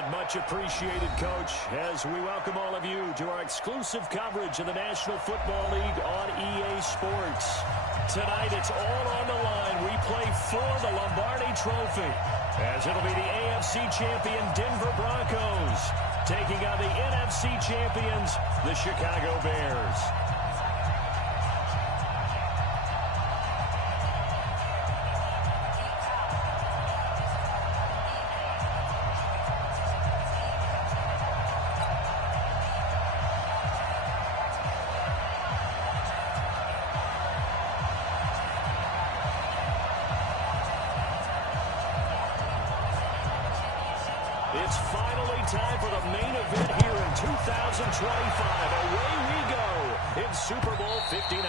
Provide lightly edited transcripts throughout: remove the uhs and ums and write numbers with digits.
right, much appreciated, Coach, as we welcome all of you to our exclusive coverage of the National Football League on EA Sports. Tonight, it's all on the line. We play for the Lombardi Trophy, as it'll be the AFC champion Denver Broncos taking on the NFC champions, the Chicago Bears. It's finally time for the main event here in 2025. Away we go in Super Bowl 59.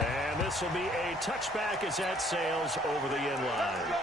And this will be a touchback as that sails over the end line.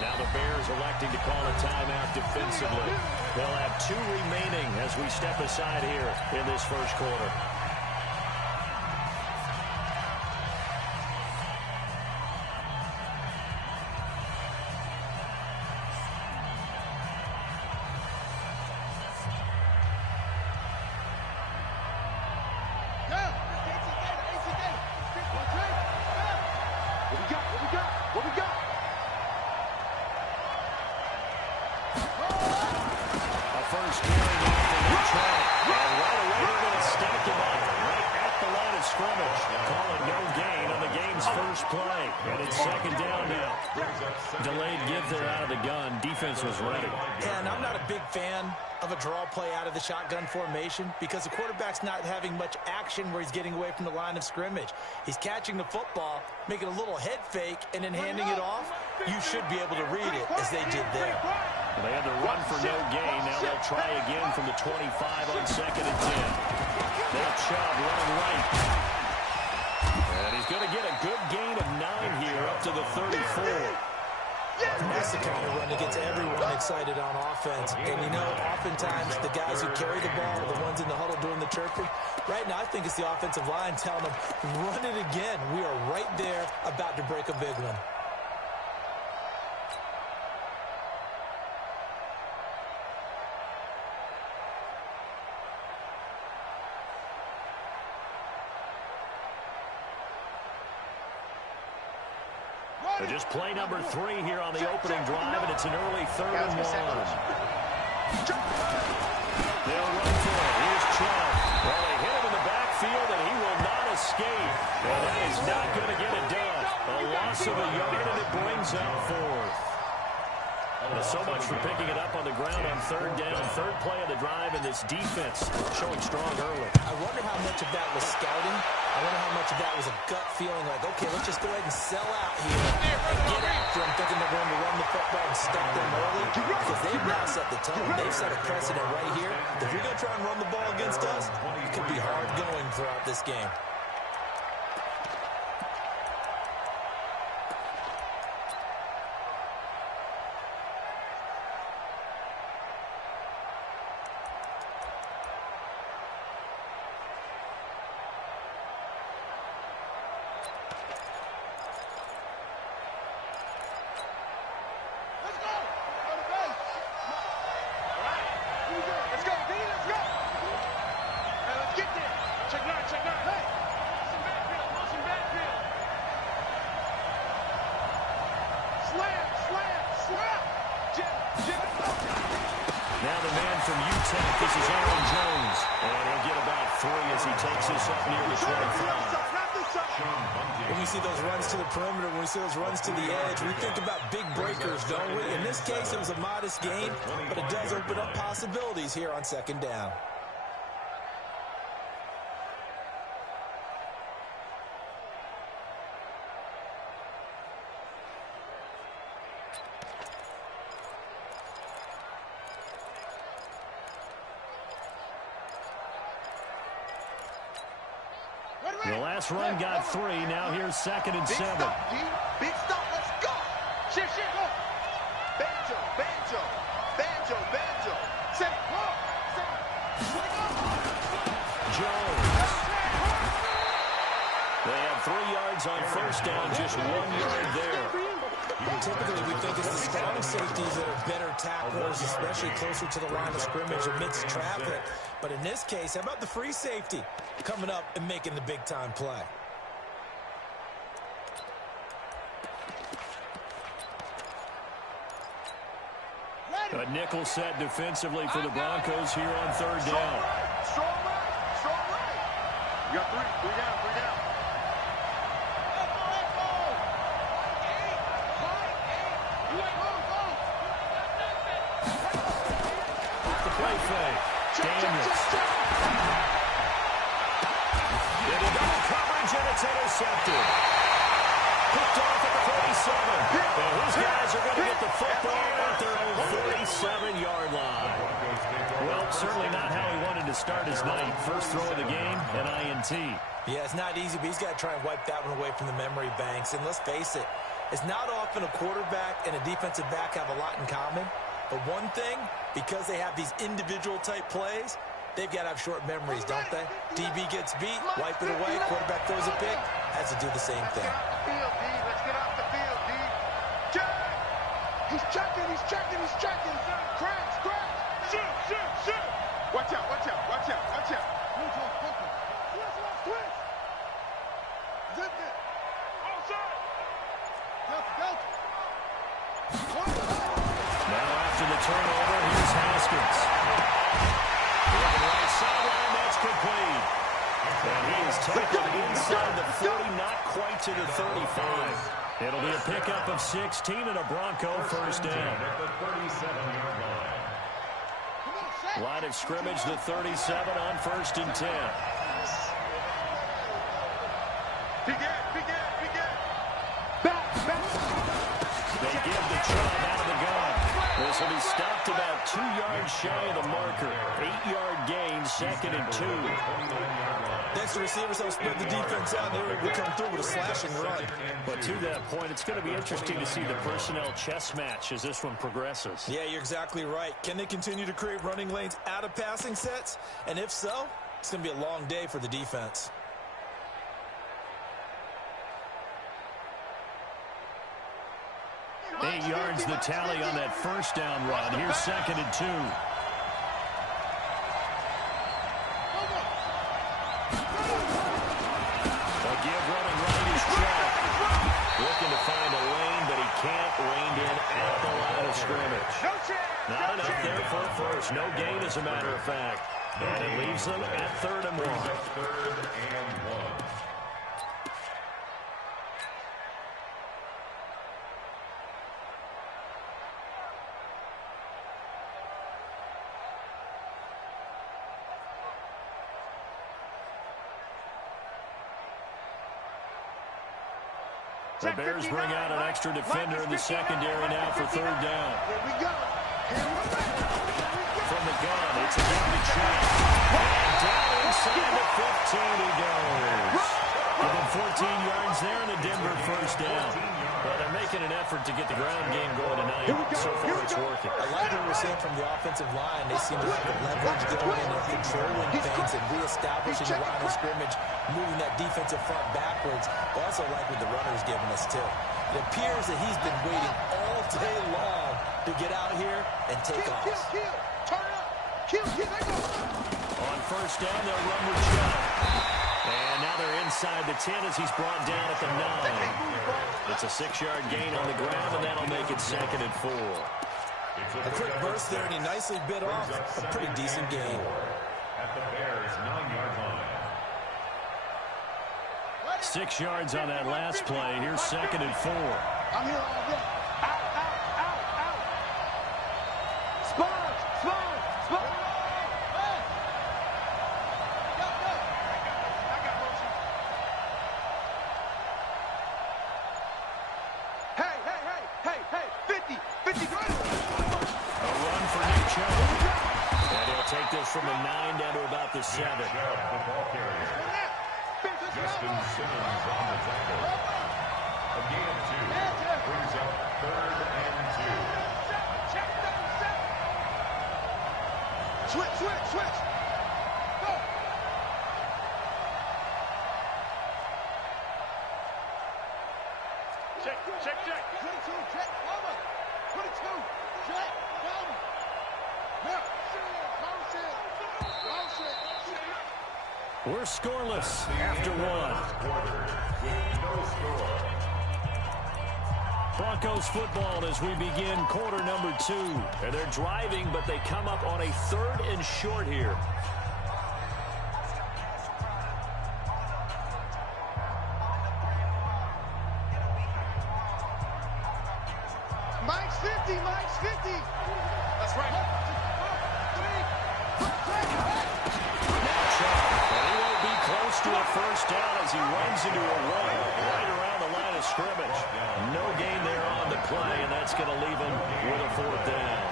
Now the Bears electing to call a timeout defensively. They'll have 2 remaining as we step aside here in this first quarter. First carry now for Trent. And right away they're going to stack him up right at the line of scrimmage. Call it no gain on the game's first play. And it's second down now. Delayed give there out of the gun. Defense was ready. Yeah, and I'm not a big fan of a draw play out of the shotgun formation because the quarterback's not having much action where he's getting away from the line of scrimmage. He's catching the football, making a little head fake, and then handing it off. You should be able to read it as they did there. They had to run for no gain. Now they'll try again from the 25 on second and 10. They'll Chubb running right. And he's going to get a good gain of 9 here up to the 34. And that's the kind of run that gets everyone excited on offense. And, you know, oftentimes the guys who carry the ball are the ones in the huddle doing the chirping. Right now, I think it's the offensive line telling them, run it again. We are right there about to break a big one. Just play number 3 here on the opening drive, and it's an early 3rd and 1. They'll run for it. Here's Chubb. Well, they hit him in the backfield, and he will not escape. And that is not going to get it done. A loss of a yard, and it brings up 4th. So much for picking it up on the ground on 3rd down. 3rd play of the drive, and this defense showing strong early. I wonder how much of that was scouting. I wonder how much of that was a gut feeling like, okay, let's just go ahead and sell out here and get after them, thinking they're going to run the football and stuff them early, because they've now set the tone. They've set a precedent right here. If you're going to try and run the ball against us, it could be hard going throughout this game. Now the man from Utah, this is Aaron Jones. And he'll get about 3 as he takes this up near the 25. When we see those runs to the perimeter, when we see those runs to the edge, we think about big breakers, don't we? In this case, it was a modest gain, but it does open up possibilities here on 2nd down. The last run got 3. Now here's 2nd and 7. Big stop. Let's go. Shit, go. Banjo, banjo, banjo, banjo. Say, go. Jones. They have 3 yards on first down, just 1 yard there. Typically, we think it's the strong safeties that are better tacklers, especially closer to the line of scrimmage amidst traffic. But in this case, how about the free safety coming up and making the big-time play? A nickel set defensively for the Broncos here on 3rd down. Strong right. You got 3 down. Play fake. Daniels. Into double coverage, and it's intercepted. Picked off at the 47. And his guys are going to get the football at their own 47-yard line. Well, certainly not how he wanted to start his night. First throw of the game, an INT. Yeah, it's not easy, but he's got to try and wipe that one away from the memory banks. And let's face it, it's not often a quarterback and a defensive back have a lot in common. But one thing, because they have these individual-type plays, they've got to have short memories, don't they? DB gets beat, wipe it away, quarterback throws a pick, has to do the same thing. Let's get off the field, D. He's checking. Cracks. Shoot. Watch out. Twist. Zip it. Outside. Delta. Now after the turnover, here's Haskins. On the right sideline, that's complete. And he is tackled inside the 40, not quite to the 35. It'll be a pickup of 16 and a Bronco first down. Line of scrimmage, the 37 on 1st and 10. They give the Chubb out of the gun. This will be stopped about 2 yards shy of the marker. 8-yard gain, 2nd and 2. Next, the receivers help spread the defense out. They're able to come through with a slashing run. But to that point, it's going to be interesting to see the personnel chess match as this one progresses. Yeah, you're exactly right. Can they continue to create running lanes out of passing sets? And if so, it's going to be a long day for the defense. 8 yards the tally on that first down run. Here's 2nd and 2. A give running right is Chubb. Looking to find a lane, but he can't. Reined in at the line of scrimmage. Not enough there for a first. No gain, as a matter of fact. And it leaves them at 3rd and 1. The Bears bring out an extra defender in the secondary now for 3rd down. Here we go. From the gun, it's a give to Chubb. And down inside the 15 he goes. Within 14 yards there, and a Denver first down. Well, they're making an effort to get the ground game going tonight. So far, it's working. I like what we're seeing from the offensive line. They seem to have the leverage going and controlling things and reestablishing the line of scrimmage, moving that defensive front backwards. I also like what the runner's giving us, too. It appears that he's been waiting all day long to get out here and take off. Turn it up. Kill. There go. On first down, they'll run with Chubb. And now they're inside the 10 as he's brought down at the 9. It's a 6-yard gain on the ground, and that'll make it 2nd and 4. A quick burst there, and he nicely bit off a pretty decent gain. At the Bears' 9-yard line. 6 yards on that last play. Here's 2nd and 4. I'm here all day. Out. Spurs. Hey, 50. A run for Nick Chubb. And he'll take this from the 9 down to about the 7. Justin Simmons on the tackle. A gain of 2 brings up 3rd and 2. Switch. Go. Check. 22, check. Over. 22, check. Down. Now. We're scoreless after one. With no score. Broncos football as we begin quarter number 2. And they're driving, but they come up on a 3rd and short here. Mike's 50. That's right. But he won't be close to a first down as he runs into a wall right around the line of scrimmage. No gain there on the play, and that's going to leave him with a 4th down.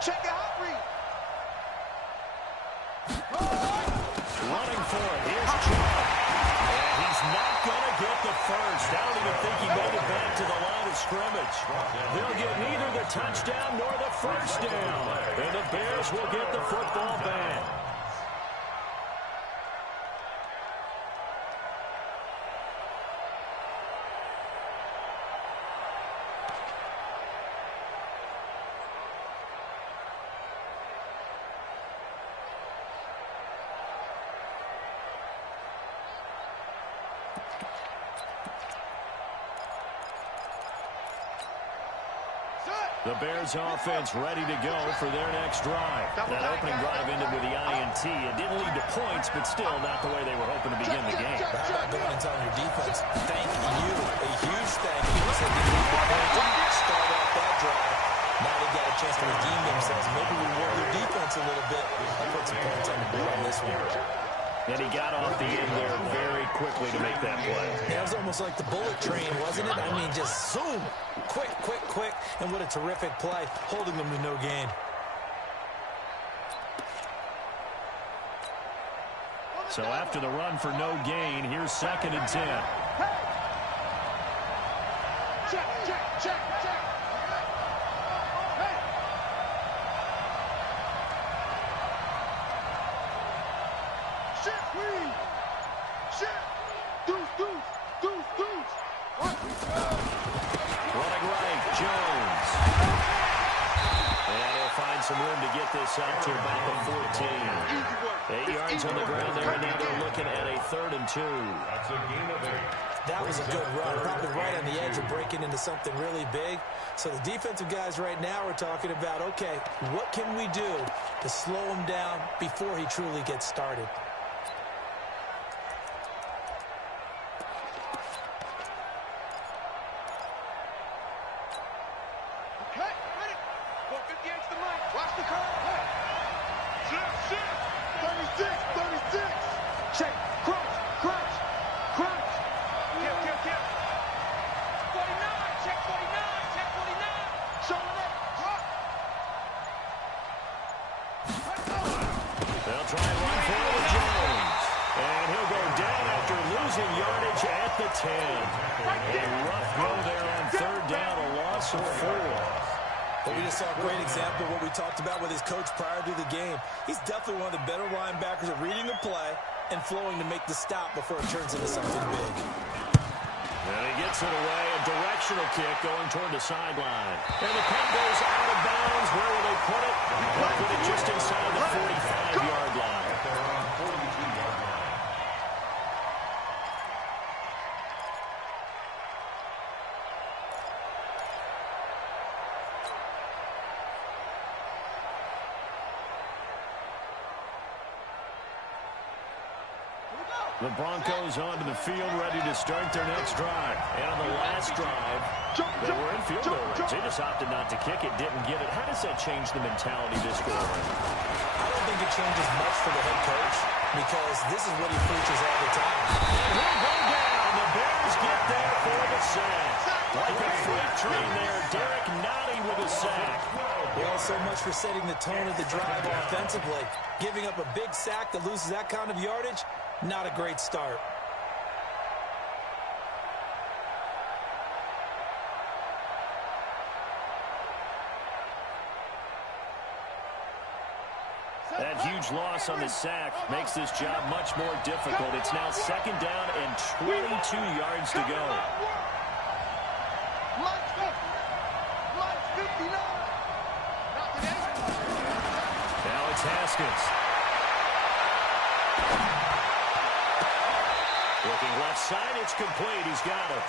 Check the hot read. Running for it. Here's Chubb. And he's not going to get the first. I don't even think he made it back to the line of scrimmage. They'll get neither the touchdown nor the first down. And the Bears will get the football back. The Bears offense ready to go for their next drive. That opening drive ended with the INT. It didn't lead to points, but still not the way they were hoping to begin the game. How about going and telling your defense, thank you, a huge thank you. So they need the point, start off that drive. Now they got a chance to redeem themselves. Maybe reward their defense a little bit. I put some points on the board on this one. And he got off the end there very quickly to make that play. Yeah, it was almost like the bullet train, wasn't it? I mean, just zoom, quick, and what a terrific play, holding them to no gain. So after the run for no gain, here's 2nd and 10. Check. Running right, Jones. And he'll find some room to get this up to about the 14. 8 yards on the ground there, and now they're looking at a 3rd and 2. That's a gain of 8. That was a good run, probably right on the edge of breaking into something really big. So the defensive guys right now are talking about, okay, what can we do to slow him down before he truly gets started? Watch the curve. 36. Check. Crunch. Kill. 49. Check 49. Showing up. They'll try and run for it with Jones. And he'll go down after losing yardage at the 10. A rough go there on 3rd down, a loss of 4. But we just saw a great example of what we talked about with his coach prior to the game. He's definitely one of the better linebackers at reading the play and flowing to make the stop before it turns into something big. And he gets it away, a directional kick going toward the sideline. And the punt goes out of bounds. Where will they put it? They'll put it just inside the 45-yard line. They're on 42-yard line. The Broncos onto the field, ready to start their next drive. And on the last drive, they were in field goal range. They just opted not to kick it, didn't get it. How does that change the mentality this go around? I don't think it changes much for the head coach because this is what he preaches all the time. And he'll go down. The Bears get there for the sack. Like a freight train there, Derek Nottie with a sack. Well, so much for setting the tone of the drive offensively. Giving up a big sack that loses that kind of yardage, not a great start. That huge loss on the sack makes this job much more difficult. It's now 2nd down and 22 yards to go. Now it's Haskins. Looking left side, it's complete. He's got it.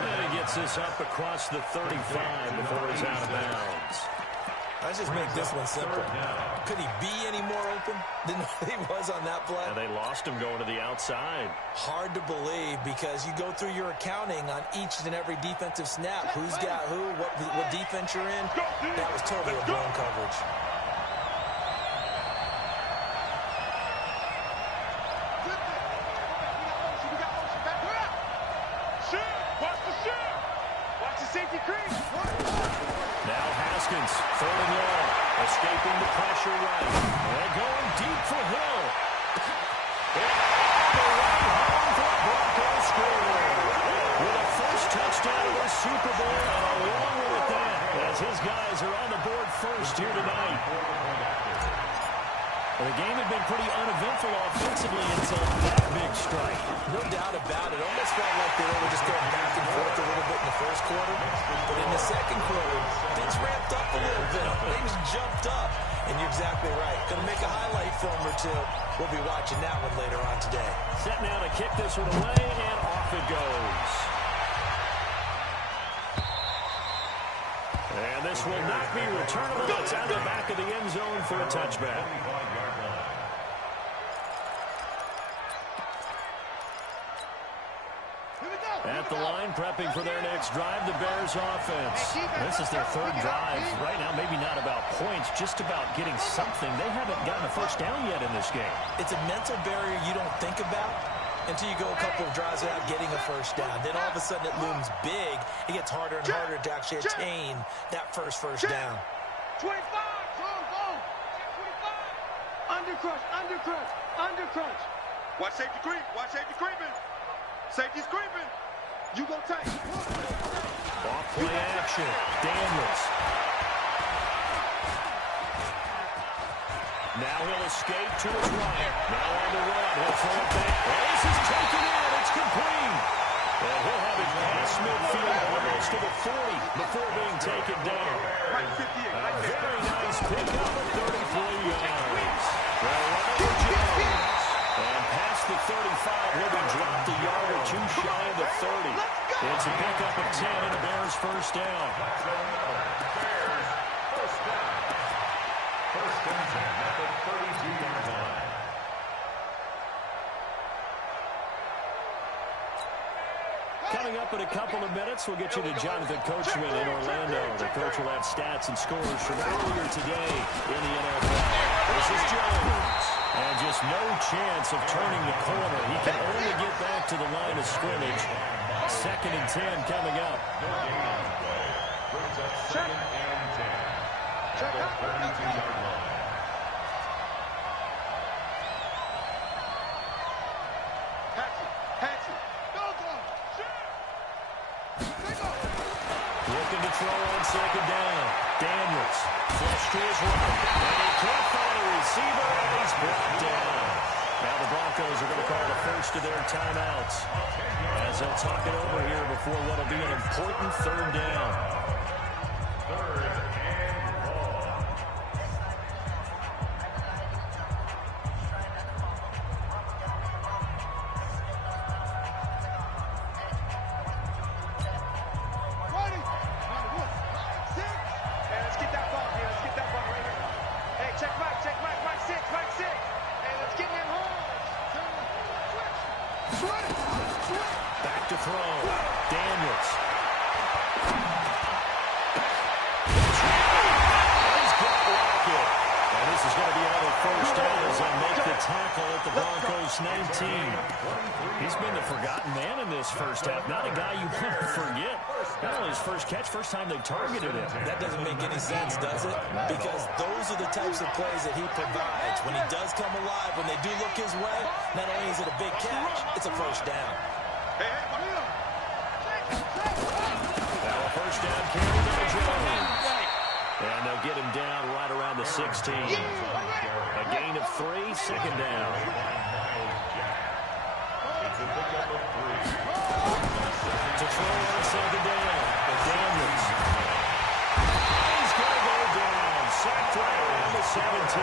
And he gets this up across the 35 before he's out of bounds. Let's just make this one simple. Could he be any more open than he was on that play? And they lost him going to the outside. Hard to believe because you go through your accounting on each and every defensive snap. Who's got who, what defense you're in. That was totally a blown coverage. Now Haskins, 3rd and long, escaping the pressure right. And going deep for Hill. And the run home for Broncos score. With a first touchdown of the Super Bowl and along with that, as his guys are on the board first here tonight. The game had been pretty uneventful offensively until that big strike. No doubt about it. Almost felt like they were just going back and forth a little bit in the first quarter. But in the second quarter, things ramped up a little bit. Things jumped up. And you're exactly right. Going to make a highlight film or two. We'll be watching that one later on today. Set now to kick this one away, and off it goes. And this will not be returnable. It's out of the back of the end zone for a touchback. At the line, prepping for their next drive, the Bears offense. This is their 3rd drive. Right now, maybe not about points, just about getting something. They haven't gotten a first down yet in this game. It's a mental barrier you don't think about until you go a couple of drives without getting a first down. Then all of a sudden it looms big. It gets harder and harder to actually attain that first down. 25, go. 25. Undercrunch. Watch safety creep. Creeping. Safety's creeping. You go tight. Off play action. Daniels. Now he'll escape to his right. Now on the run. He'll throw it back. This is taken in. It's complete. And he'll have it past midfield almost to the 40 before being taken down. A very nice pickup of 34 yards. And past the 35, he'll be dropped a yard or two shy of the 30. It's a pickup of 10 and a Bears first down. First and 10 at the 32-yard line. Coming up in a couple of minutes, we'll get you to Jonathan Coachman in Orlando. The coach will have stats and scores from earlier today in the NFL. This is Jones. And just no chance of turning the corner. He can only get back to the line of scrimmage. 2nd and 10 coming up. No gain on the play. Brings up 2nd and 10 at the 32-yard line. Looking to throw on 2nd down. Daniels, flush to his right. And he can't find a receiver, and he's brought down. Now the Broncos are going to call the first of their timeouts as they'll talk it over here before what will be an important 3rd down. 3rd and long. Back to throw. Daniels. He's got Lockett. And this is going to be another first down as they make the tackle at the Broncos 19. He's been the forgotten man in this first half. Not a guy you want to forget. Not only first catch, first time they targeted him. That doesn't make any sense, does it? Because those are the types of plays that he provides. When he does come alive, when they do look his way, not only is it a big catch, it's a first down. Now a first down carry by Jones. And they'll get him down right around the 16. A gain of 3, second down. It's a pickup of 3. To throw on second down. Daniels. He's going to go down. Sacked right around the 17.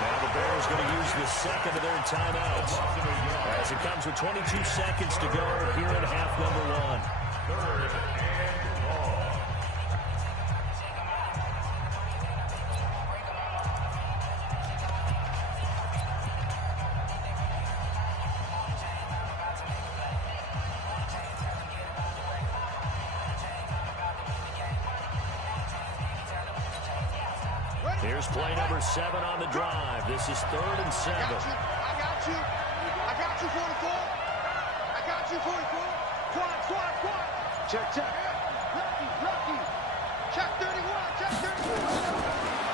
Now the Bears going to use the second of their timeouts. As it comes with 22 seconds to go here in half number 1. Third and long. Here's play number 7 on the drive. This is 3rd and 7. I got you. I got you, 44. I got you, 44. Quad. Check. Lucky. Check 31. Check 31.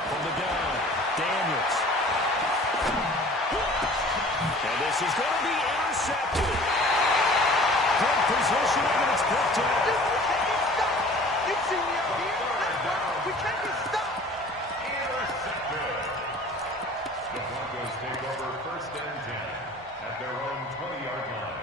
From the gun, Daniels. And this is going to be intercepted. Good positioning, and it's picked up. Dude, we can't get stopped. You see me up here? We can't get stopped. The Broncos take over 1st and 10 at their own 20-yard line.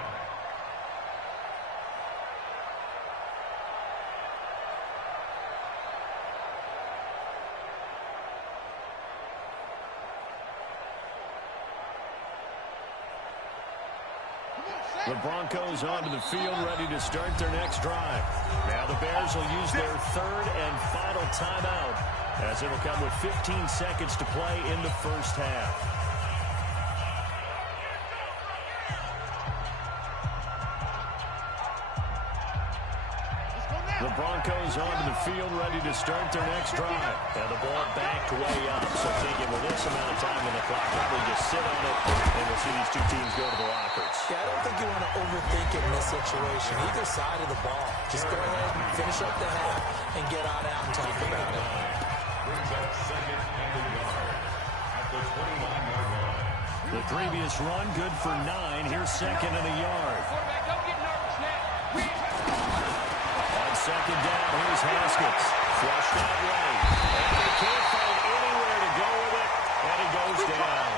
The Broncos onto the field, ready to start their next drive. Now the Bears will use their 3rd and final timeout, as it'll come with 15 seconds to play in the first half. The Broncos onto the field, ready to start their next drive. And the ball backed way up, so thinking with this amount of time on the clock, probably just sit on it, and we'll see these two teams go to the lockers. Yeah, I don't think you want to overthink it in this situation. Either side of the ball. Just go ahead and finish up the half and get on out and talk about it. Brings up 2nd and a yard at the 29-yard line. The previous run, good for 9. Here's 2nd and a yard. On 2nd down, here's Haskins. Flushed out right. And they can't find anywhere to go with it, and it goes down.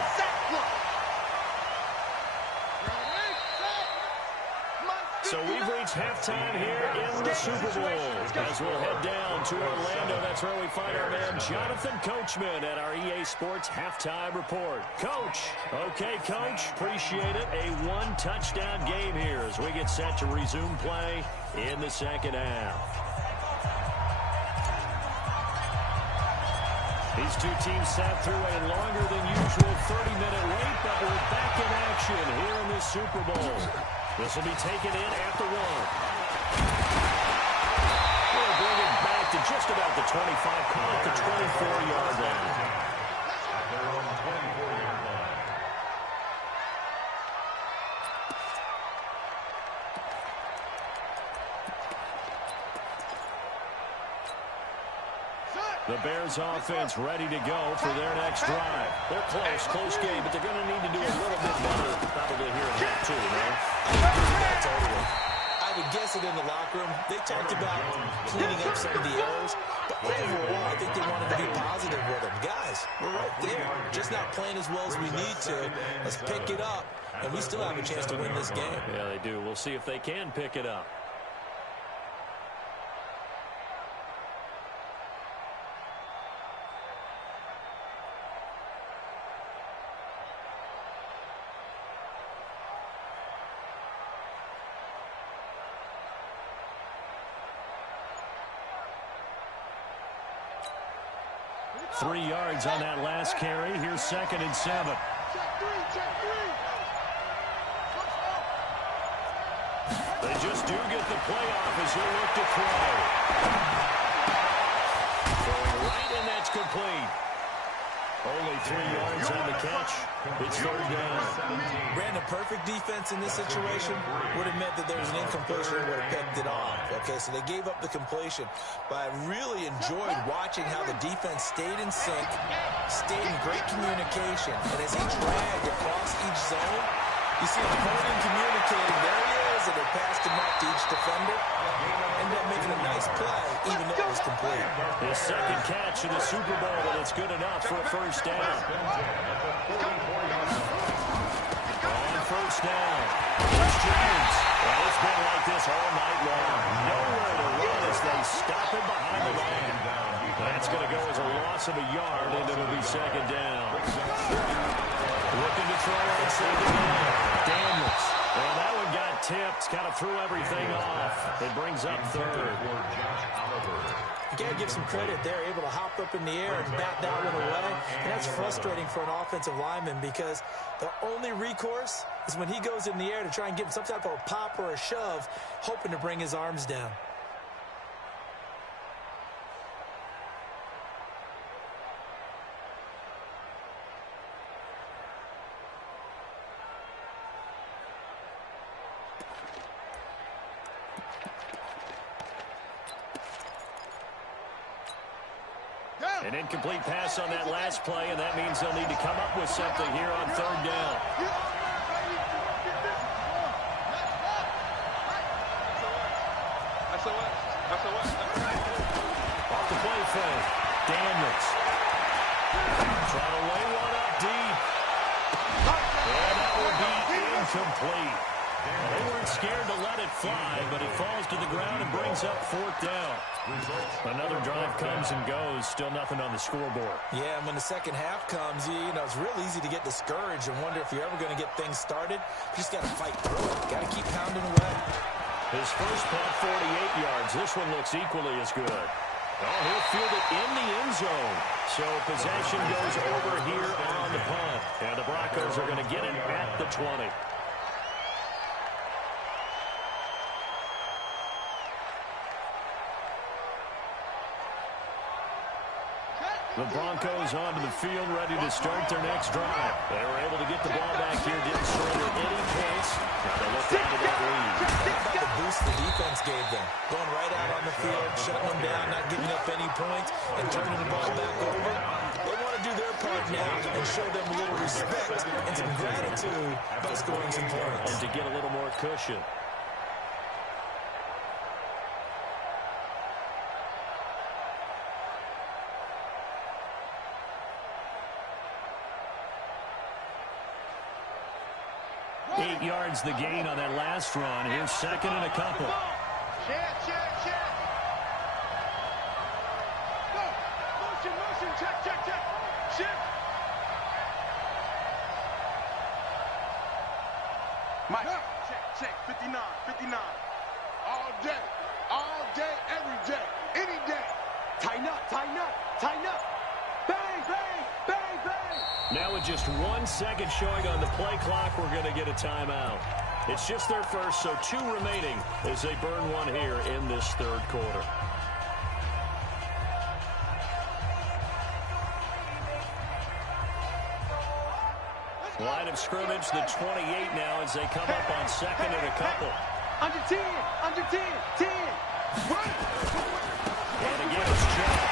So we've reached halftime here in the Super Bowl. As we'll head down to Orlando, that's where we find our man Jonathan Coachman at our EA Sports Halftime Report. Coach. Okay, Coach. Appreciate it. A 1-touchdown game here as we get set to resume play in the second half. These two teams sat through a longer than usual 30-minute wait, but we're back in action here in the Super Bowl. This will be taken in at the 1. We'll bring it back to just about the 25, call it the 24-yard line. At their own 24-yard line. The Bears offense ready to go for their next drive. They're close game, but they're going to need to do a little bit better probably here in half 2, Totally. I would guess it in the locker room. They talked about cleaning up some of the errors, but overall, I think they wanted to be positive with them. Guys, we're right there. Just not playing as well as we need to. Let's pick it up, and we still have a chance to win this game. Yeah, they do. We'll see if they can pick it up. Three yards on that last carry. Here's 2nd and 7. They just do get the play off as they look to throw. Throwing right, and that's complete. Only 3 yards on the catch. It's third down. Brandon, perfect defense in this situation would have meant that there was an incompletion and would have picked it off. Okay, so they gave up the completion. But I really enjoyed watching how the defense stayed in sync, stayed in great communication. And as he dragged across each zone, you see the opponent communicating. There he is, and they passed him up to each defender. Ended up making a nice play, even though it was complete. His second catch in the Super Bowl, and it's good enough for a first down. On first down, here's Jones. Well, it's been like this all night long. Nowhere to run as they stop him behind the line. That's going to go as a loss of a yard, and it'll be second down. Looking to throw on second down. Daniels. Well, that one got tipped. Kind of threw everything off. It brings up third. You got to give some credit there, able to hop up in the air and bat that one away. And that's frustrating for an offensive lineman because the only recourse is when he goes in the air to try and get some type of a pop or a shove, hoping to bring his arms down. An incomplete pass on that last play, and that means they'll need to come up with something here on third down. Off the play fake. Daniels. Trying to lay one up deep. And that will be incomplete. They weren't scared to let it fly, but it falls to the ground and brings up fourth down. Another drive comes and goes. Still nothing on the scoreboard. Yeah, and when the second half comes, you know, it's real easy to get discouraged and wonder if you're ever going to get things started. You just got to fight through it. Got to keep pounding away. His first punt, 48 yards. This one looks equally as good. Oh, he'll field it in the end zone. So possession goes over here on the punt. And the Broncos are going to get it at the 20. The Broncos onto the field, ready to start their next drive. They were able to get the ball back here, didn't surrender any points. Now they look into that lead. How about the boost the defense gave them? Going right out on the field, shutting them down, not giving up any points, and turning the ball back over. They want to do their part now and show them a little respect and some gratitude by scoring some points. And to get a little more cushion. Yards the gain on that last run. Here's second and a couple. Check. Go. Motion. Check. Shift. Mike. Check. 59. All day, every day, any day. Tighten up. Bang. Now with just 1 second showing on the play clock, we're going to get a timeout. It's just their first, so 2 remaining as they burn one here in this third quarter. Line of scrimmage, the 28 now as they come up on second and a couple. Under 10. 10. Run. And again, it's Chubb.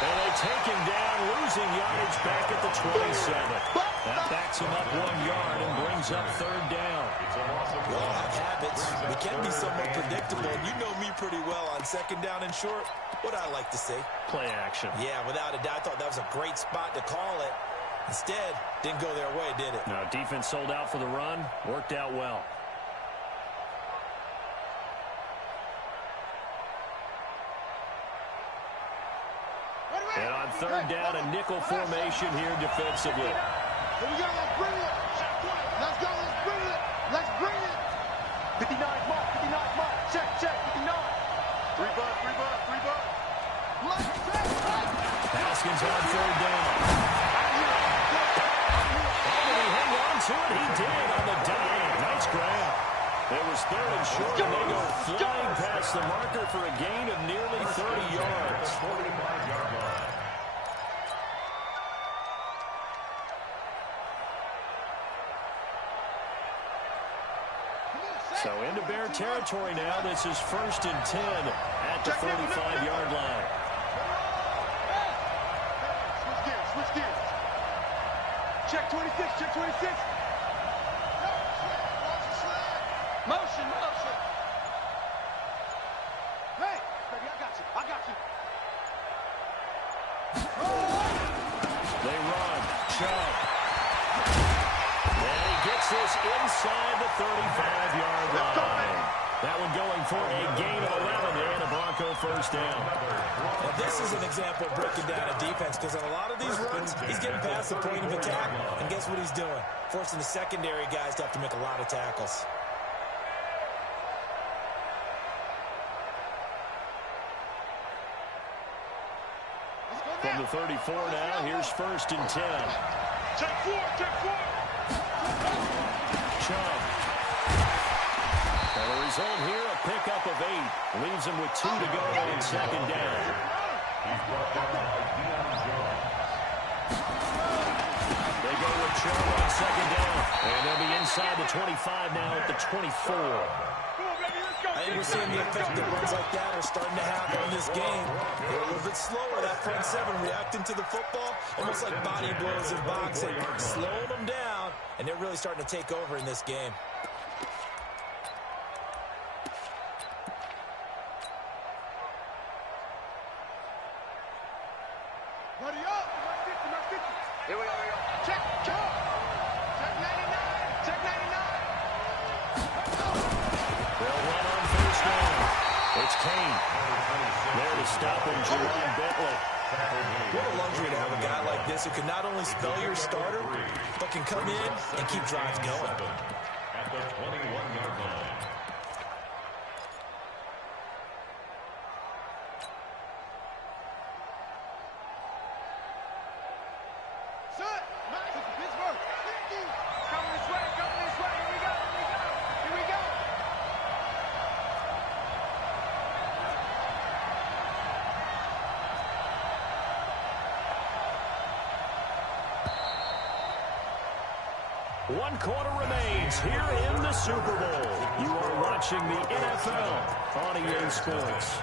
And they take him down, losing yardage back at the 27. That backs him up 1 yard and brings up third down. We all have habits. We can be somewhat predictable. You know me pretty well on second down and short. What I like to see. Play action. Yeah, without a doubt. I thought that was a great spot to call it. Instead, didn't go their way, did it? Now, defense sold out for the run. Worked out well. And on third down, a nickel formation here defensively. Here we go, let's bring it. Let's bring it. 59 mark. Check, 59. 3 bucks. Haskins on third down. Did he hang on to it? He did on the dive. Nice grab. It was third and short, and they go flying past the marker for a gain of nearly 30 yards. So into Bear territory now. This is 1st and 10 at the 45-yard line. Switch gears. Check 26, check 26. Motion. Hey, baby, I got you. They run. Chubb. And he gets this inside the 35-yard line. That one going for a gain of 11 and a Bronco first down. Now this is an example of breaking down a defense, because on a lot of these runs, he's getting past the point of attack. And guess what he's doing? Forcing the secondary guys to have to make a lot of tackles. From the 34 now, here's 1st and 10. Check four. Chubb. And the result here, a pickup of 8. Leaves him with 2 to go on 2nd down. They go with Chubb on 2nd down. And they'll be inside the 25 now at the 24. I think we're seeing the effect that runs like that are starting to have on this game. They're a little bit slower, that front 7 reacting to the football, almost like body blows in boxing, slowing them down, and they're really starting to take over in this game. Ready up. Here we go. Check. Check 99. Check 99. They'll run on 1st down. It's Kane. There to stop him, Jerome Bentley. What a luxury to have a guy like this who can not only spell your starter, but can come in and keep drives going. At the 21-yard line. Set. Pittsburgh. Coming this way. Here we go. One quarter remains here in the Super Bowl. You are watching the NFL on EA Sports.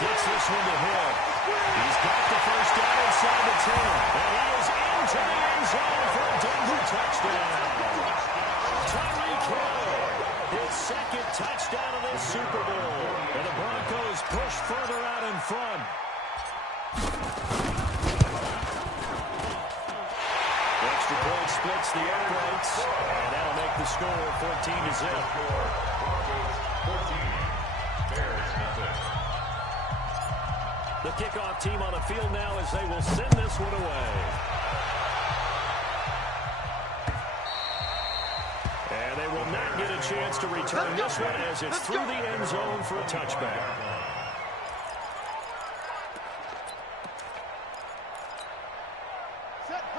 Gets this one to Hill. He's got the first down inside the 10. And he is into the end zone for a Denver touchdown. Tyreek Hill, his 2nd touchdown of this Super Bowl. And the Broncos push further out in front. Extra point splits the uprights. And that'll make the score 14-0. The kickoff team on the field now as they will send this one away. And they will not get a chance to return this one as it's through the end zone for a touchback.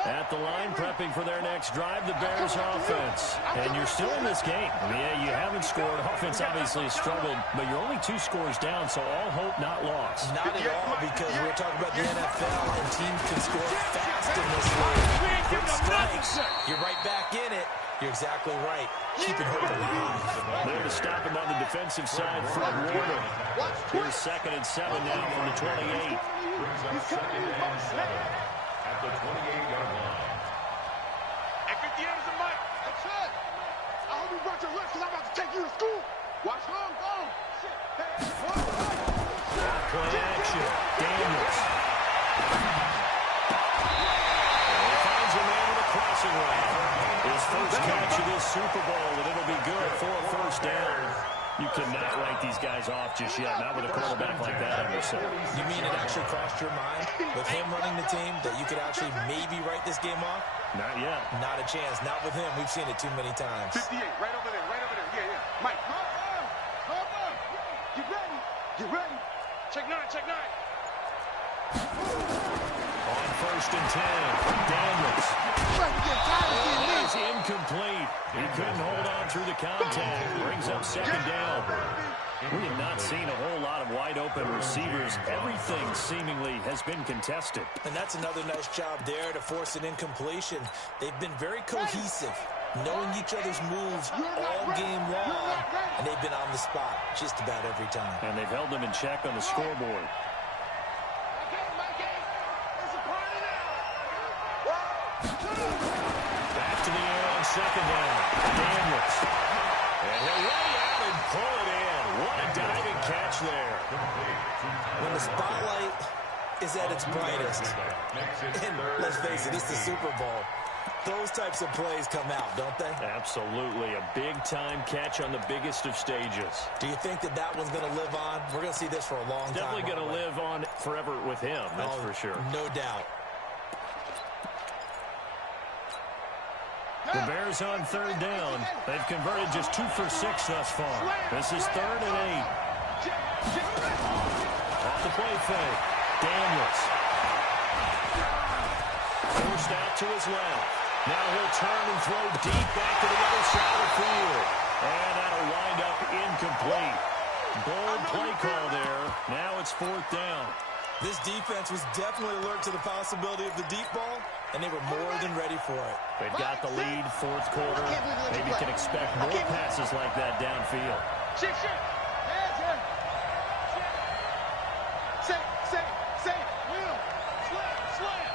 At the line, prepping for their next drive, the Bears offense. And you're still in this game. I mean, yeah, you haven't scored. Offense obviously has struggled, but you're only 2 scores down, so all hope not lost. Not at all, because we're talking about the NFL, and teams can score fast in this league. Quick strikes, you're right back in it. You're exactly right. Keeping hope alive. There to stop him on the defensive side, Fred Warner. Here's 2nd and 7 now from the 28. Brings up 2nd and 7 at the 28-yard line. At 58 is the mic. That's it. I hope you brought your lunch because I'm about to take you to school. Watch home. Go. Play action. Daniels. He finds a man with a crossing route. His first catch of this Super Bowl, and it'll be good for a first down. You cannot write these guys off just yet, not with a quarterback like that on your side. You mean it actually crossed your mind with him running the team that you could actually maybe write this game off? Not yet. Not a chance. Not with him. We've seen it too many times. 58, right over there. Yeah. Mike, come on. Get ready. Check 9. On 1st and 10, Daniels. It is incomplete. He couldn't hold on through the contact. Brings up 2nd down. We have not seen a whole lot of wide-open receivers. Everything seemingly has been contested. And that's another nice job there to force an incompletion. They've been very cohesive, knowing each other's moves all game long, and they've been on the spot just about every time. And they've held them in check on the scoreboard. Back to the air on 2nd down. Daniels. And he'll lay out and pull it in. What a diving catch there. When the spotlight is at its brightest, and let's face it, it's the Super Bowl, those types of plays come out, don't they? Absolutely. A big-time catch on the biggest of stages. Do you think that that one's going to live on? We're going to see this for a long time. Definitely going to live on forever with him, that's for sure. No doubt. The Bears on 3rd down. They've converted just 2 for 6 thus far. This is 3rd and 8. Off the play fake. Daniels. Forced out to his left. Now he'll turn and throw deep back to the other side of the field. And that'll wind up incomplete. Bold play call there. Now it's 4th down. This defense was definitely alert to the possibility of the deep ball, and they were more than ready for it. They've got the lead, 4th quarter. Maybe can expect more passes like that downfield. Shit. Say. Wheel. Slam.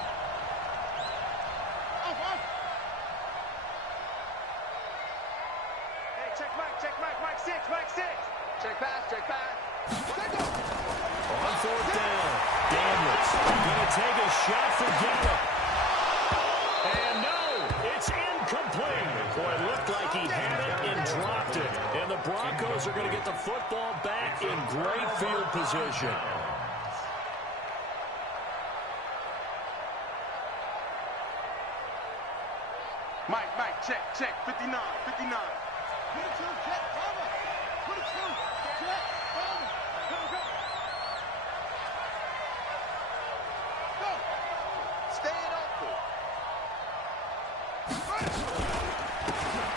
Off. Hey, check Mike 6. Check pass. On 4th down, Daniels going to take a shot for Gallup. And no, it's incomplete. Boy, it looked like he had it and dropped it. And the Broncos are going to get the football back in great field position. Mike, check. 59. Put it through, check, cover. Put it through, check, cover. Go. Go. Stay in open.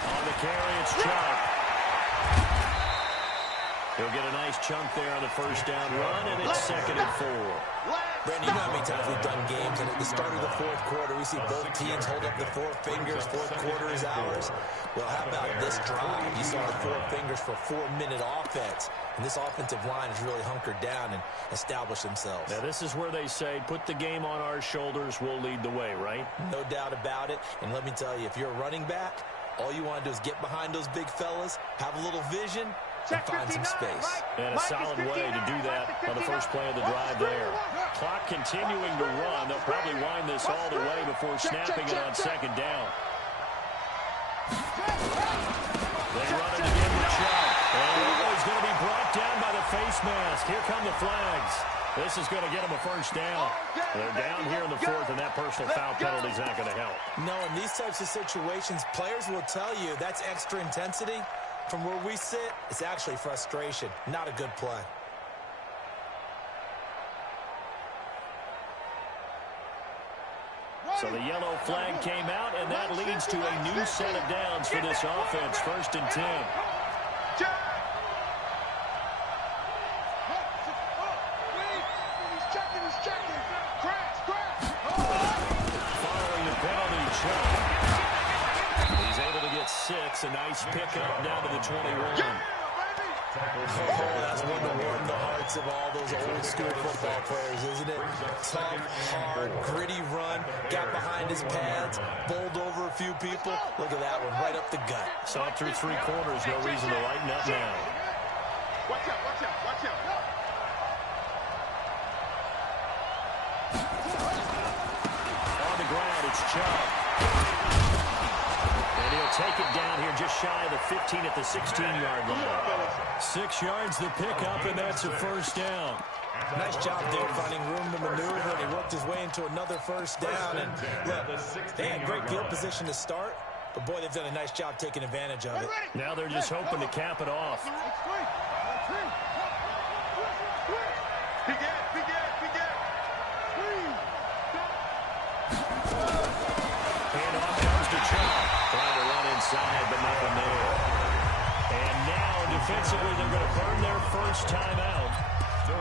On the carry, it's Chubb. He'll get a nice chunk there on the 1st down run, and it's 2nd and 4. Brandon, you know how many times we've done games, and at the start of the 4th quarter, we see both teams hold up the 4 fingers, 4th quarter is ours. Well, how about this drive? You saw the 4 fingers for 4-minute offense, and this offensive line has really hunkered down and established themselves. Now, this is where they say, put the game on our shoulders, we'll lead the way, right? No doubt about it, and let me tell you, if you're a running back, all you want to do is get behind those big fellas, have a little vision, and find some space. And a solid way to do that on the first play of the drive there. Clock continuing to run. They'll probably wind this all the way before snapping it on 2nd down. They run it again with Chubb. And he's going to be brought down by the face mask. Here come the flags. This is going to get him a 1st down. They're down here in the 4th, and that personal foul penalty is not going to help. No, in these types of situations, players will tell you that's extra intensity. From where we sit, it's actually frustration, not a good play. So the yellow flag came out, and that leads to a new set of downs for this offense. 1st and 10. Following the penalty, Chubb. He's able to get 6. A nice pickup down to the 21. Oh, that's one to warm the hearts of all those old school football players, isn't it? Tough, hard, gritty run, got behind his pads, bowled over a few people. Look at that one, right up the gut. Saw it through 3 quarters, no reason to lighten up now. Watch out. On the ground, it's Chubb. And he'll take it down here just shy of the 15 at the 16-yard line. 6 yards the pickup, and that's a 1st down. Nice job there finding room to maneuver, and he worked his way into another 1st down. And look, they had great field position to start, but boy, they've done a nice job taking advantage of it. Now they're just hoping to cap it off. offensively, they're going to burn their first timeout.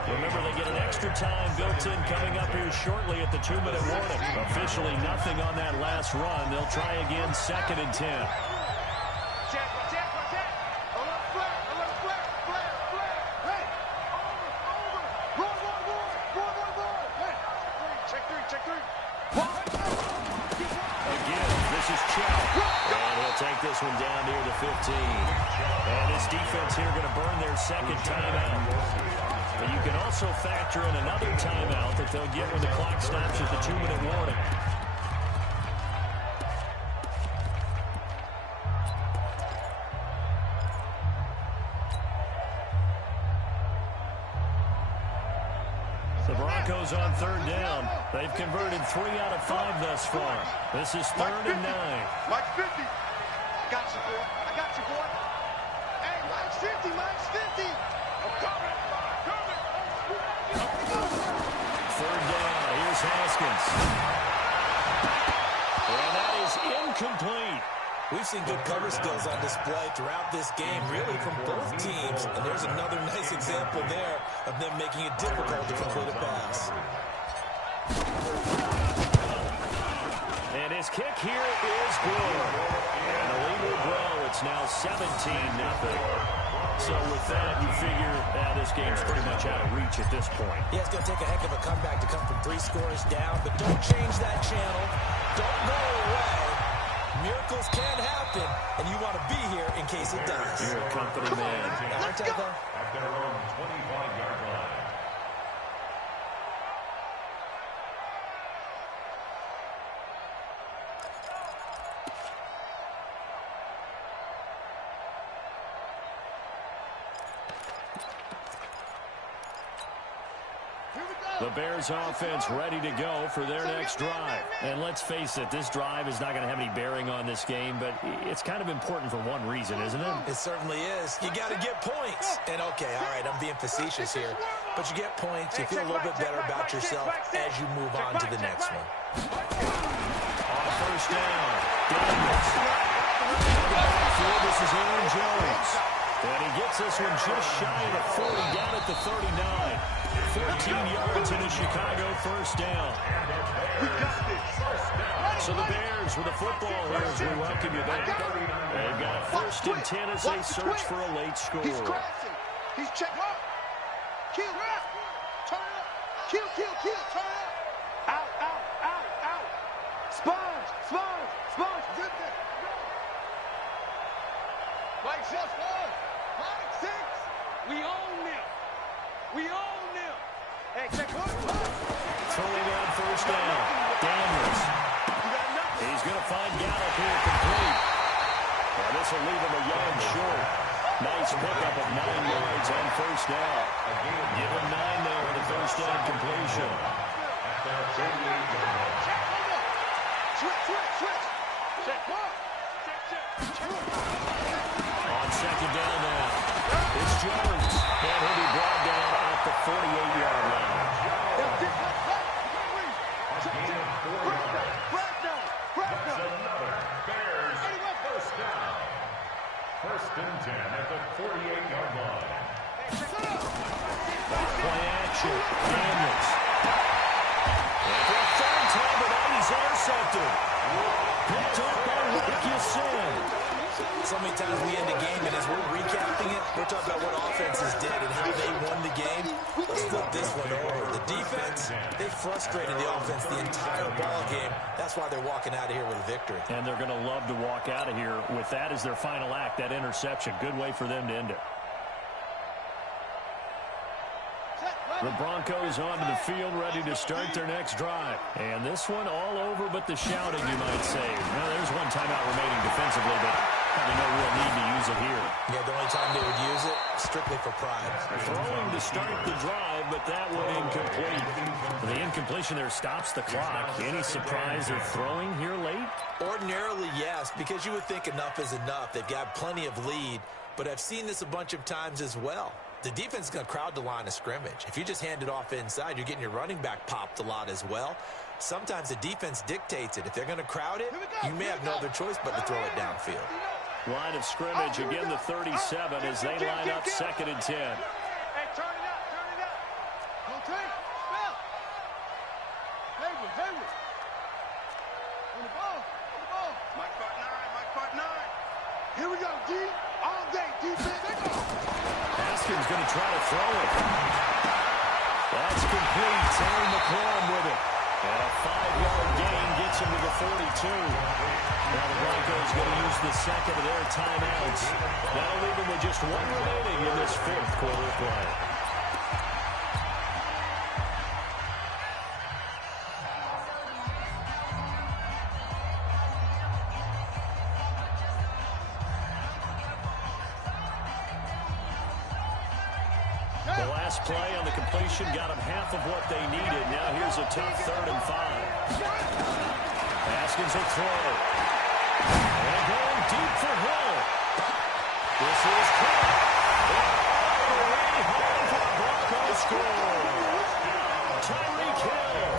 Remember, they get an extra time built in coming up here shortly at the 2-minute warning. Officially nothing on that last run. They'll try again, 2nd and 10. Take this one down near the 15. And this defense here going to burn their second timeout. But you can also factor in another timeout that they'll get when the clock stops at the 2-minute warning. The Broncos on 3rd down. They've converted 3 out of 5 thus far. This is 3rd and 9. Mike 50. I got you, boy. I got you, boy. Hey, Mike's 50. Mike's 50. I'm coming. Third down. Here's Haskins. And that is incomplete. We've seen good cover skills on display throughout this game, really from both teams. And there's another nice example there of them making it difficult to complete a pass. And his kick here is good. And the lead will grow. It's now 17-0. So with that, you figure this game's pretty much out of reach at this point. Yeah, it's going to take a heck of a comeback to come from 3 scores down. But don't change that channel. Don't go away. Miracles can happen, and you want to be here in case it does. You're a company man. Let's go. At their own 25-yard line. The Bears offense ready to go for their next drive. And let's face it, this drive is not going to have any bearing on this game, but it's kind of important for one reason, isn't it? It certainly is. You got to get points. And okay, all right, I'm being facetious here, but you get points, you feel a little bit better about yourself as you move on to the next one. On 1st down, Daniels. This is Aaron Jones. And he gets this one just shy of the 40, down at the 39. 14 yards in a Chicago 1st down. So the Bears with the football here as we welcome you back. They've got a 1st and 10 as they search for a late score. He's crashing. He's check up. Kill. Turn it up. Kill. Turn it up. Out. Sponge. Zip it. Mike just one. Mike 6. We own them. Hey, check one. Throwing on 1st down. Daniels. He's going to find Gallup here complete. And this will leave him a yard short. Nice pickup of 9 yards on 1st down. Give him 9 there with a 1st down completion. Switch. Check one. On 2nd down now. It's Jones. And he'll be brought down at the 48-yard line. Bears 1st down. 1st and 10 at the 48-yard line. Play action. Daniels. And for a 3rd time tonight, he's intercepted. Picked up by Rick Yassin. So many times we end the game, and as we're recapping it, we're talking about what offenses did and how they won the game. Let's flip this one over. The defense, they frustrated the offense the entire ball game. That's why they're walking out of here with a victory. And they're going to love to walk out of here with that as their final act, that interception. Good way for them to end it. The Broncos onto the field, ready to start their next drive. And this one all over but the shouting, you might say. Now, there's one timeout remaining defensively, but probably no real need to use it here. Yeah, the only time they would use it, strictly for pride. Throwing to start the drive, but that one incomplete. The incompletion there stops the clock. Any surprise of throwing here late? Ordinarily, yes, because you would think enough is enough. They've got plenty of lead, but I've seen this a bunch of times as well. The defense is going to crowd the line of scrimmage. If you just hand it off inside, you're getting your running back popped a lot as well. Sometimes the defense dictates it. If they're going to crowd it, you may have no other choice but to throw it downfield. Line of scrimmage, again the 37 as they line up 2nd and 10. Hey, turn it up, turn it up. Don't take, spell. Hayward. On the ball. Mike Part 9. Here we go, D. All day, defense. Haskins going to try to throw it. That's complete. Terry McLaurin with it. And a 5-yard gain gets him to the 42. Now the Broncos going to use the second of their timeouts. That'll leave them with just one remaining in this 4th quarter play. The last play on the completion got them half of what they needed. Now here's a tough 3rd and 5. Haskins will throw. And going deep for Hill. This is caught. All the way home for the Broncos score. Tyreek Hill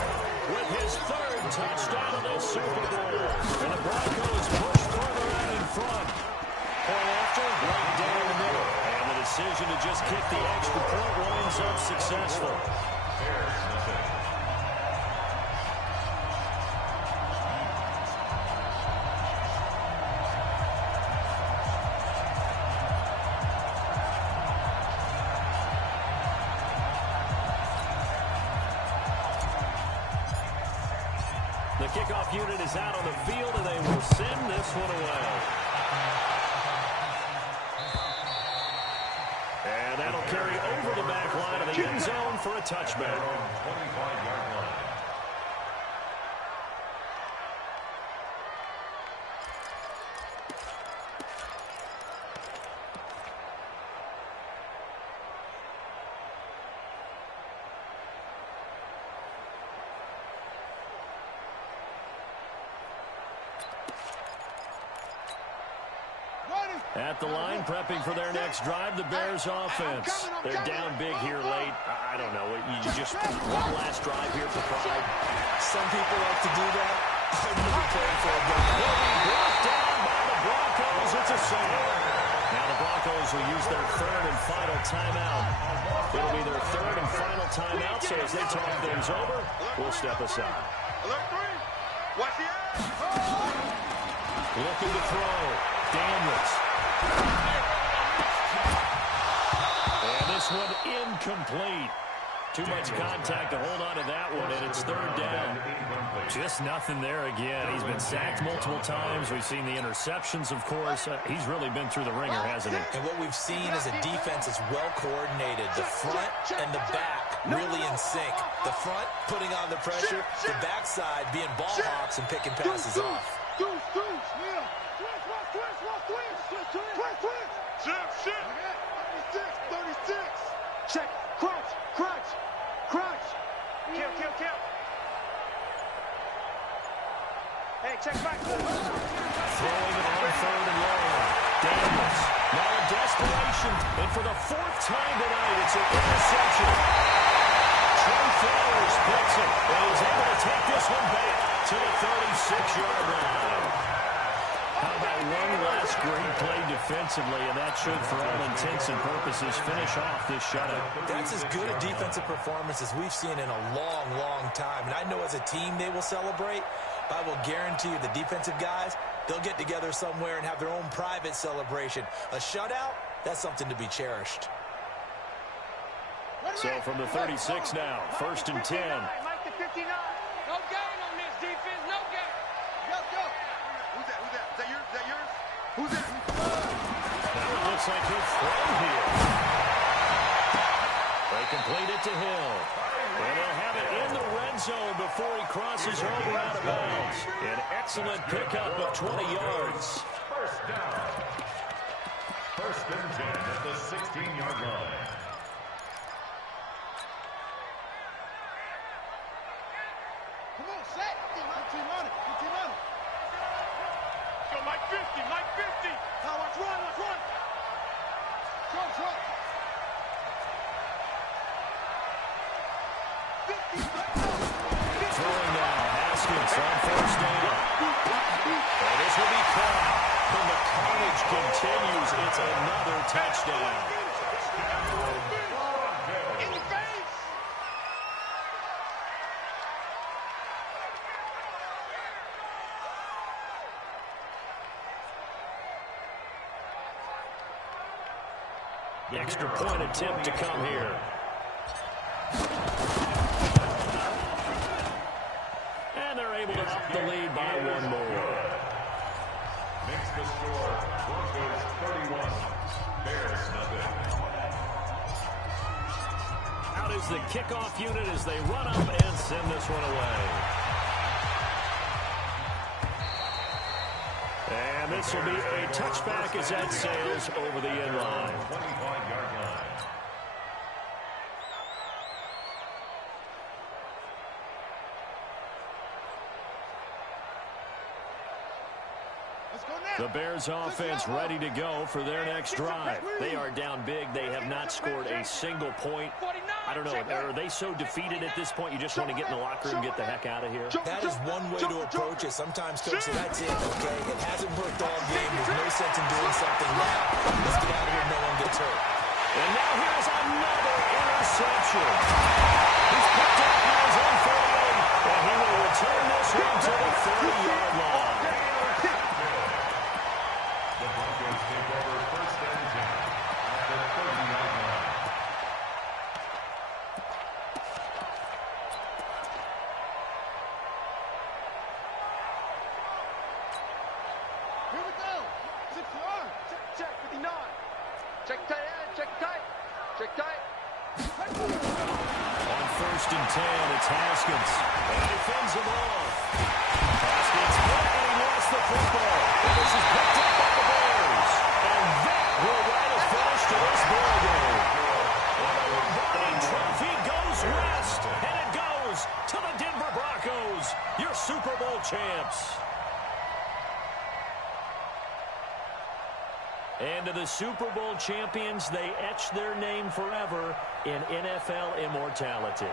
with his 3rd touchdown of the Super Bowl. And the Broncos push further out in front. Point after, right down the middle. And the decision to just kick the extra point winds up successful. The kickoff unit is out on the field, and they will send this one away. And that'll carry over the back line of the end zone for a touchback. 25-yard line. At the line, prepping for their next drive, the Bears offense. They're down big here late. I don't know. You just one last drive here for pride. Some people like to do that. I'm really praying for a break. Will be brought down by the Broncos. It's a save. Now the Broncos will use their 3rd and final timeout. It'll be their 3rd and final timeout, so as they talk things over, we'll step aside. Alert 3. Watch the edge. Looking to throw. Daniels. And this one incomplete. Too much contact to hold on to that one, and it's 3rd down. Just nothing there again. He's been sacked multiple times. We've seen the interceptions, of course. He's really been through the ringer, hasn't he? And what we've seen is a defense that's well coordinated. The front and the back really in sync. The front putting on the pressure, the backside being ball hawks and picking passes off. Shift. 36. Check. Crunch. Kill. Hey, check back. Throwing it on 3rd and long. Daniels. Now in desperation. And for the 4th time tonight, it's an interception. Trey Flowers picks it. And he's able to take this one back to the 36-yard line. How about one last great play defensively, and that should, for all intents and purposes, finish off this shutout. That's as good a defensive performance as we've seen in a long, long time. And I know as a team they will celebrate, but I will guarantee you the defensive guys, they'll get together somewhere and have their own private celebration. A shutout, that's something to be cherished. So from the 36 now, 1st and 10. Mike the 59. No gain on this defense, no gain. Go. Who's that? Is that yours? Who's that? Now it looks like he'll throw here. They complete it to Hill. And they'll have it in the red zone before he crosses over out of bounds. An excellent pickup of 20 yards. First down. 1st and 10 at the 16-yard line. Come on, set. Team on it. Go, Mike 50. Now watch run. Run. 50. Throwing now, Haskins on 1st down. And this will be caught. And the carnage continues. It's another touchdown. In your face! The extra point attempt to come here. And they're able to up the lead by one more. Makes the score Broncos 31, Bears nothing. Out is the kickoff unit as they run up and send this one away. And this will be a touchback as that sails over the end line. 25-yard line. Let's go now. The Bears offense ready to go for their next drive. They are down big. They have not scored a single point. I don't know, are they so defeated at this point you just want to get in the locker room and get the heck out of here? That is one way to approach it. Sometimes, Coach, so that's it, okay? It hasn't worked all game. There's no sense in doing something now. Let's get out of here. No one gets hurt. And now here's another interception. He's picked up near his own 48, and he will return this one to the 30-yard line. The Broncos take over first and 10 at the 30-yard line. Here we go. 6 yards. Check 59. Check tight end. Check tight. Check tight. On first and 10, it's Haskins. And he fends him off. Haskins hit, and he lost the football. And this is picked up by the Bears. And that will write a finish to this ball game. And the Lombardi Trophy goes west. And it goes to the Denver Broncos, your Super Bowl champs. And to the Super Bowl champions, they etch their name forever in NFL immortality.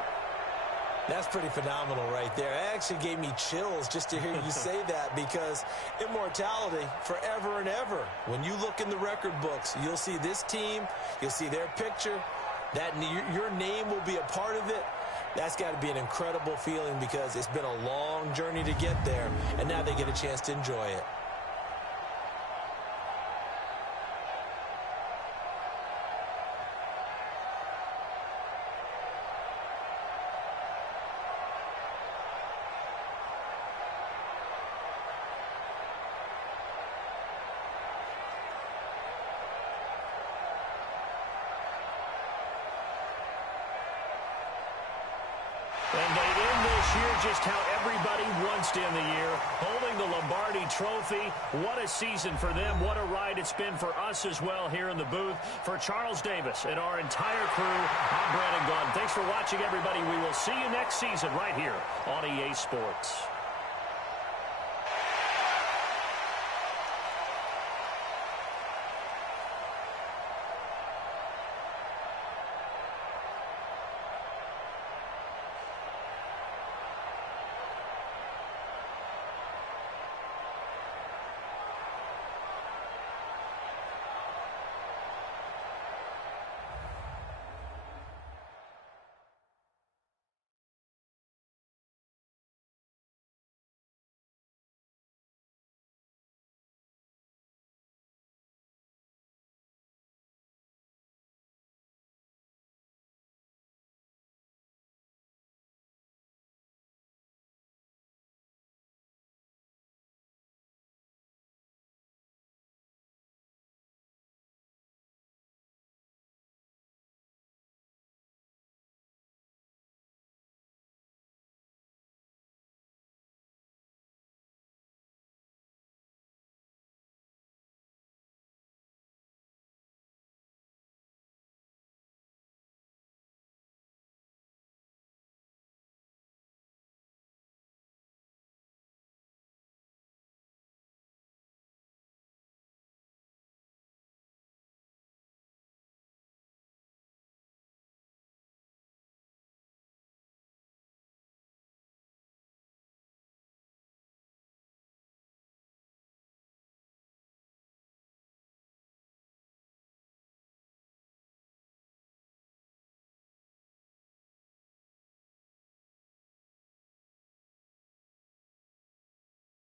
That's pretty phenomenal right there. It actually gave me chills just to hear you say that, because immortality forever and ever. When you look in the record books, you'll see this team, you'll see their picture, that your name will be a part of it. That's got to be an incredible feeling, because it's been a long journey to get there, and now they get a chance to enjoy it. And they end this year just how everybody wants to end the year, holding the Lombardi Trophy. What a season for them. What a ride it's been for us as well here in the booth. For Charles Davis and our entire crew, I'm Brandon Gaudin. Thanks for watching, everybody. We will see you next season right here on EA Sports.